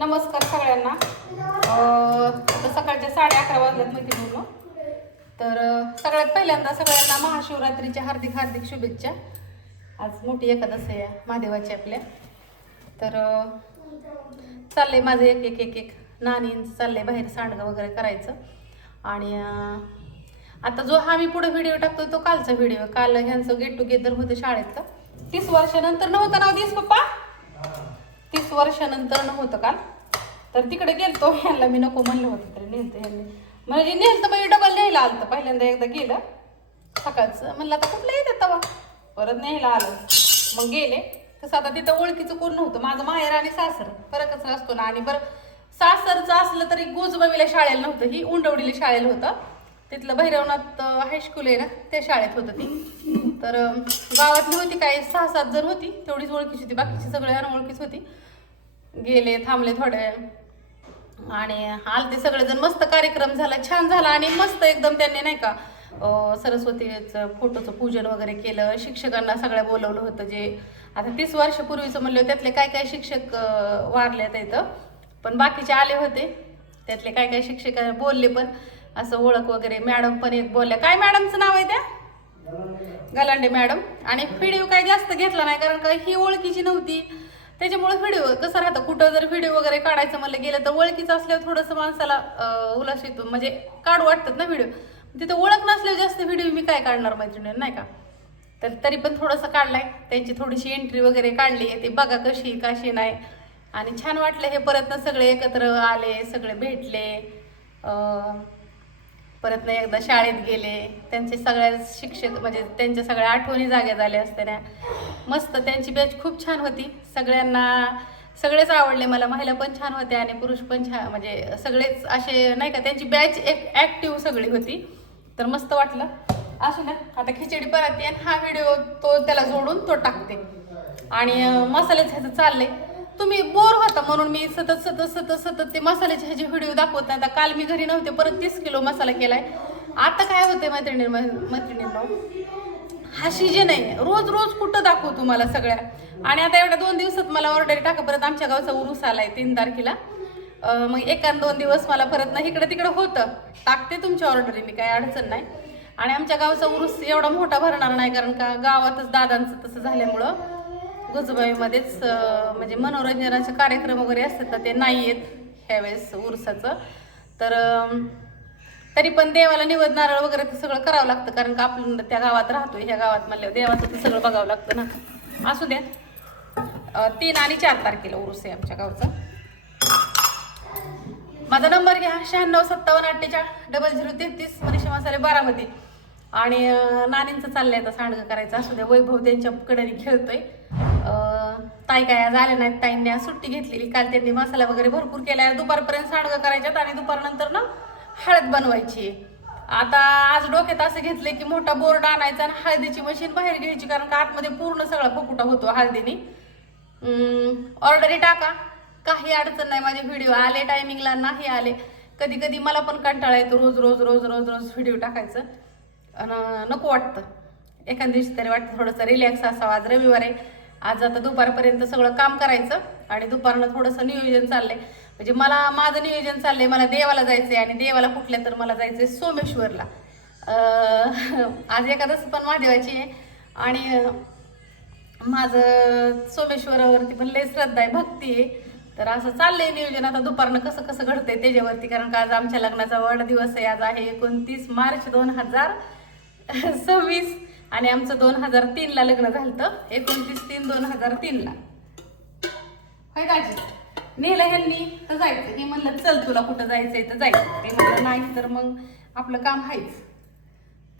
नमस्कार सगळ्यांना. आता सकाळच्या 11:30 वाजल्यात माहिती बोलू. तर सगळ्यात पहिल्यांदा सगळ्यांना महाशिवरात्रीच्या हार्दिक हार्दिक शुभेच्छा. आज मोठी एकादशी आहे महादेवाची आपल्या. तर चाललंय माझं एक एक एक एक नानींचं चाललंय बाहेर सांडगं वगैरे करायचं. आणि आता जो हा मी पुढे व्हिडिओ टाकतोय तो कालचा व्हिडिओ. काल ह्यांचं गेट टुगेदर होतं शाळेतलं. 30 वर्षानंतर नव्हतं नाव दिस पप्पा, 30 वर्षानंतर नव्हतं काल. तर तिकडे गेलतो. ह्यांना मी नको म्हणलं होतं तरी नेलतं ह्यांनी. म्हणजे नेलतं म्हणजे डबल न्यायला आलं. पहिल्यांदा एकदा गेलं सकाळचं, म्हणलं आता कुठलं येतं तवा, परत न्यायला आलं. मग गेले. तसं आता तिथं ओळखीचं कोण नव्हतं. माझं माहेर आणि सासर फरकच असतो ना. आणि बरं सासरचं असलं तरी गोजबावीला शाळेला नव्हतं, ही उंडवडीला शाळेला होतं. तिथलं भैरवनाथ हायस्कूल आहे ना, त्या शाळेत होतं ती. तर गावातली होती काय 6-7 जण होती, तेवढीच ओळखीची होती, बाकीची सगळे अनओळखीच होती. गेले, थांबले थोड्या वेळ आणि आलते सगळेजण. मस्त कार्यक्रम झाला, छान झाला. आणि मस्त एकदम त्यांनी नाही का सरस्वतीचं फोटोचं पूजन वगैरे केलं. शिक्षकांना सगळ्या बोलवलं होतं. जे आता 30 वर्षापूर्वीचं म्हणलं त्यातले काय काय शिक्षक वारले आता इथं, पण बाकीचे आले होते. त्यातले काय काय शिक्षक बोलले पण, असं ओळख वगैरे. मॅडम पण एक बोलल्या. काय मॅडमचं नाव आहे त्या? गलांडे मॅडम. आणि व्हिडिओ काय जास्त घेतला नाही कारण का ही ओळखीची नव्हती. त्याच्यामुळे व्हिडिओ कसं राहतं, कुठं जर व्हिडिओ वगैरे काढायचं म्हणलं गेलं तर ओळखीचं असल्यावर थोडंसं माणसाला उल्हास येतो, म्हणजे काढू वाटतात ना व्हिडिओ. तिथं ओळख नसल्यावर जास्त व्हिडिओ मी काय काढणार मैत्रिणी, नाही का. तर तरी पण थोडंसं काढलाय. त्यांची थोडीशी एंट्री वगैरे काढली. ते बघा कशी नाही. आणि छान वाटलं हे. परत ना सगळे एकत्र आले, सगळे भेटले. परत ना एकदा शाळेत गेले. त्यांचे सगळ्या शिक्षक म्हणजे त्यांच्या सगळ्या आठवणी जाग्या झाल्या असते ना. मस्त त्यांची बॅच खूप छान होती. सगळेच आवडले मला. महिला पण छान होत्या आणि पुरुष पण छान, म्हणजे सगळेच असे नाही का. त्यांची बॅच एक ॲक्टिव्ह सगळी होती. तर मस्त वाटलं. असू ना, आता खिचडी परत आणि हा व्हिडिओ तो त्याला जोडून तो टाकते. आणि मसाल्याचं ह्याचं चाललंय. तुम्ही बोर होता म्हणून मी सतत ते मसाल्याचे ह्याचे व्हिडिओ दाखवत नाही. आता काल मी घरी नव्हते, परत 30 किलो मसाला केलाय. आता काय होते मैत्रिणींनो, हा सीजन आहे. रोज कुठं दाखवू तुम्हाला सगळ्या. आणि आता एवढ्या 2 दिवसात मला ऑर्डर टाका. परत आमच्या गावचा उरूस आलाय 3 तारखेला. मग 1-2 दिवस मला परत ना इकडे तिकडे होतं. टाकते तुमच्या ऑर्डरी, मी काही अडचण नाही. आणि आमच्या गावचा उरूस एवढा मोठा भरणार नाही कारण का गावातच दादांचं तसं झाल्यामुळं गुजबाईमध्येच म्हणजे मनोरंजनाचे कार्यक्रम वगैरे असतात ना, ते नाही येत ह्यावेळेस उरसाचं. तर तरी पण देवाला निवेद नारळ वगैरे ते सगळं करावं लागतं कारण का आपण त्या गावात राहतोय. ह्या गावात म्हणल्यावर देवाचं ते सगळं बघावं लागतं ना. असू द्या. 3 आणि 4 तारखेला उरूस आहे आमच्या गावचा. माझा नंबर घ्या 9657480033 मनीषा मसाले बारामती. आणि नानींचं चाललंय आता सांडगं करायचं. असू द्या. वैभव त्यांच्या कडेने खेळतोय. ताई काय आज आल्या नाहीत. ताईंनी आज सुट्टी घेतलेली. काल त्यांनी मसाला वगैरे भरपूर केला. दुपारपर्यंत सांडगं करायच्यात आणि दुपारनंतर ना हळद बनवायची. आता आज डोक्यात असं घेतलंय की मोठा बोर्ड आणायचा आणि हळदीची मशीन बाहेर घ्यायची कारण का आतमध्ये पूर्ण सगळा फकुटा होतो हळदीने. ऑर्डरी टाका, काही अडचण नाही. माझे व्हिडिओ आले टायमिंगला, नाही आले कधी कधी मला पण कंटाळा येतो रोज व्हिडिओ टाकायचं. नको वाटतं. एखाद्या दिवशी तरी वाटतं थोडंसं रिलॅक्स असावं. आज रविवार आहे. आज आता दुपारपर्यंत सगळं काम करायचं आणि दुपारनं थोडंसं नियोजन चाललंय. म्हणजे माझं नियोजन चाललंय, मला देवाला जायचंय. आणि देवाला कुठल्या तर मला जायचंय सोमेश्वरला. आज एकादशी पण महादेवाची आहे. आणि माझं सोमेश्वरावरती पण लय श्रद्धा आहे, भक्ती आहे. तर असं चाललंय नियोजन. आता दुपारनं कसं घडतंय त्याच्यावरती. कारण का आज आमच्या लग्नाचा वाढदिवस आहे. आज आहे 29 मार्च 2026 आणि आमचं 2003ला लग्न झालं. 29/3/2003ला. होय दाजी. नेलं ह्यांनी तर जायचं. हे म्हणलं चल तुला कुठं जायचंय तर जायचं. ते म्हणलं नाही तर मग आपलं काम आहेच,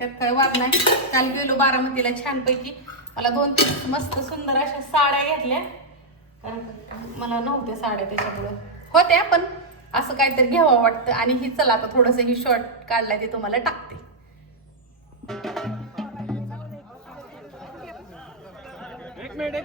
त्यात काय वाद नाही. काल गेलो बारामतीला छानपैकी. मला 2-3 मस्त सुंदर अशा साड्या घेतल्या कारण मला नव्हत्या साड्या त्याच्यामुळं. होत्या पण असं काहीतरी घ्यावं वाटतं. आणि ही चला आता थोडंसं ही शॉर्ट काढलाय ते तुम्हाला टाकते. एक मिनिट.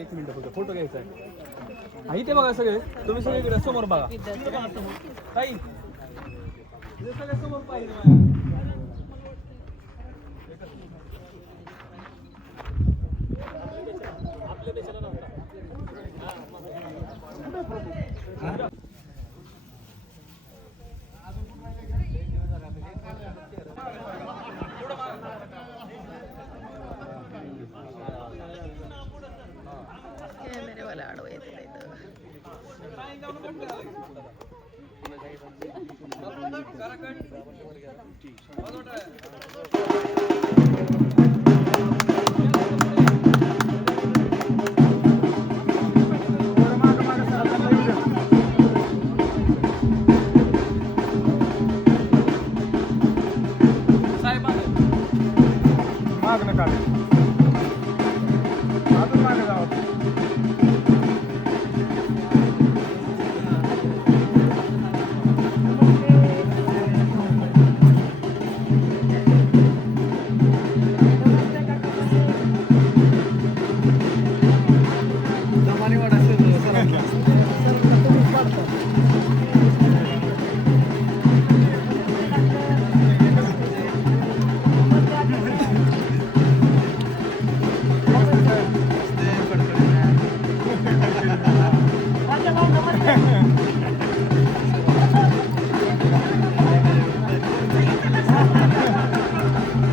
एक मिनिट बघा, फोटो घ्यायचा आहे. इथे बघा सगळे, तुम्ही सगळे इकडे समोर बघा. ताई सगळे समोर पाहिजे. आपल्या देशाला नव्हता. कॅमेरेवाला आडवा येते मागणं काढ अजून मागे जावं.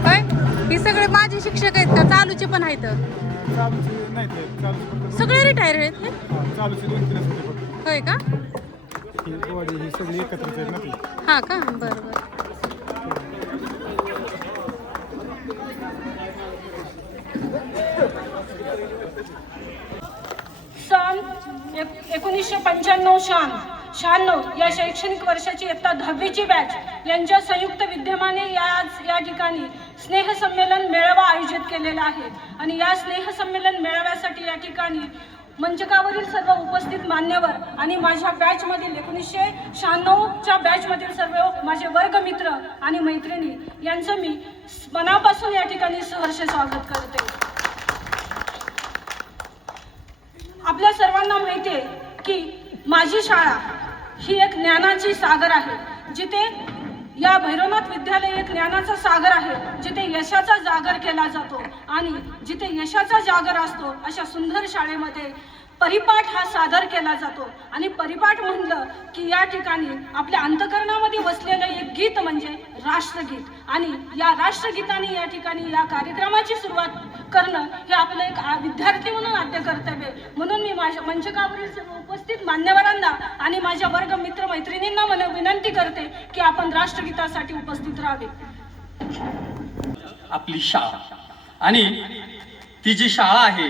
काय ही सगळे माझे शिक्षक आहेत का चालूचे पण आहेत चालूचे नाही ते चालूचे फक्त सगळे रिटायर आहेत हे? चालूचे 2-3 होते फक्त. होय का ही बॉडी ही सगळी एकत्रच आहेत ना ती. हा का बरं बरं सन 1995-96 या शैक्षणिक वर्षाची इयत्ता 10वीची बॅच यांच्या संयुक्त विद्यमाने या ठिकाणी स्नेहसंमेलन मेळावा आयोजित केलेला आहे. आणि या स्नेहसंमेलन मेळाव्यासाठी या ठिकाणी मंचकावरील सर्व उपस्थित मान्यवर आणि माझ्या बॅचमधील 1996च्या बॅचमधील सर्व माझे वर्गमित्र आणि मैत्रिणी यांचं मी मनापासून या ठिकाणी सहर्ष स्वागत करते. आपल्या सर्वांना माहिती आहे की माझी शाळा ही एक ज्ञानाची सागर आहे, जिथे या भैरवनाथ विद्यालय एक ज्ञानाचा सागर आहे, जिथे यशाचा जागर केला जातो. आणि जिथे यशाचा जागर असतो अशा सुंदर शाळेमध्ये परिपाठ हा सादर केला जातो. आणि परिपाठ म्हणलं की या ठिकाणी आपल्या अंतःकरणामध्ये वसलेलं एक गीत म्हणजे राष्ट्रगीत. आणि या राष्ट्रगीताने या ठिकाणी या कार्यक्रमाची सुरुवात करणं हे आपलं एक विद्यार्थी म्हणून आद्य कर्तव्य. म्हणून मी माझ्या मंचकावरील सर्व उपस्थित मान्यवरांना आणि माझ्या वर्ग मित्र मैत्रिणींना विनंती करते की आपण राष्ट्रगीतासाठी उपस्थित राहावे. आपली शाळा आणि ती जी शाळा आहे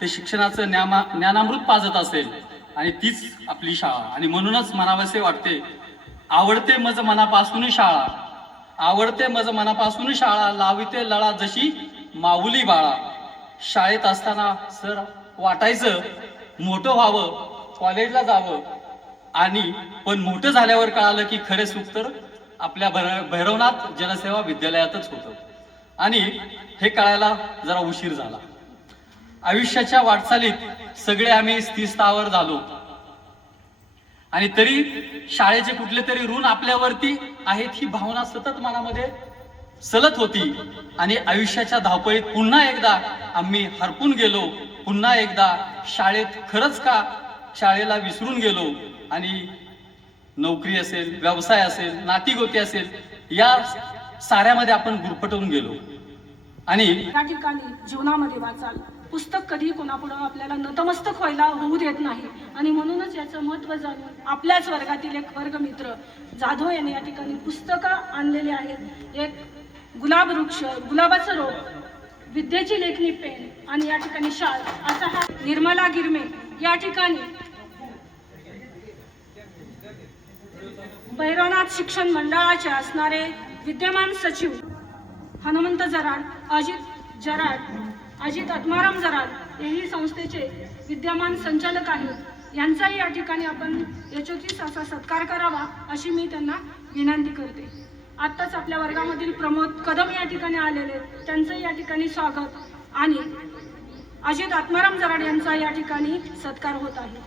ते शिक्षणाचं ज्ञानामृत पाजत असेल आणि तीच आपली शाळा. आणि म्हणूनच म्हणावसे वाटते, आवडते मज मनापासून शाळा, आवडते मज मनापासून शाळा, लाविते लळा जशी माऊली बाळा. शाळेत असताना सर वाटायचं मोठं व्हावं, कॉलेजला जावं. आणि पण मोठं झाल्यावर कळालं की खरे सुख तर आपल्या भैरवनाथ जनसेवा विद्यालयातच होतं. आणि हे कळायला जरा उशीर झाला. आयुष्याच्या वाटचालीत सगळे आम्ही स्थिरस्थावर झालो आणि तरी शाळेचे कुठले तरी ऋण आपल्यावरती आहेत ही भावना सतत मनामध्ये सलत होती. आणि आयुष्याच्या धावपळीत पुन्हा एकदा आम्ही हरपून गेलो. पुन्हा एकदा शाळेत खरंच का शाळेला विसरून गेलो आणि नोकरी असेल, व्यवसाय असेल, नातीगोती असेल, या साऱ्यामध्ये आपण गुरफटून गेलो. आणि या ठिकाणी जीवनामध्ये वाचाल पुस्तक कधी कोणापुढे आपल्याला नतमस्तक व्हायला होऊ देत नाही. आणि म्हणूनच याचं महत्त्व जाणून आपल्याच वर्गातील एक वर्गमित्र जाधव यांनी या ठिकाणी पुस्तकं आणलेली आहेत. एक गुलाब वृक्ष, गुलाबाचं रोप, विद्येची लेखणी पेन आणि या ठिकाणी शाल असा हा निर्मला गिरमे या ठिकाणी भैरवनाथ शिक्षण मंडळाचे असणारे विद्यमान सचिव हनुमंत जराड, अजित आत्माराम जराड हेही संस्थेचे विद्यमान संचालक आहेत. यांचाही या ठिकाणी आपण यशोचित असा सत्कार करावा अशी मी त्यांना विनंती करते. आत्ताच आपल्या वर्गामधील प्रमोद कदम या ठिकाणी आलेले, त्यांचं या ठिकाणी स्वागत. आणि अजित आत्माराम जराड यांचा या ठिकाणी सत्कार होत आहे.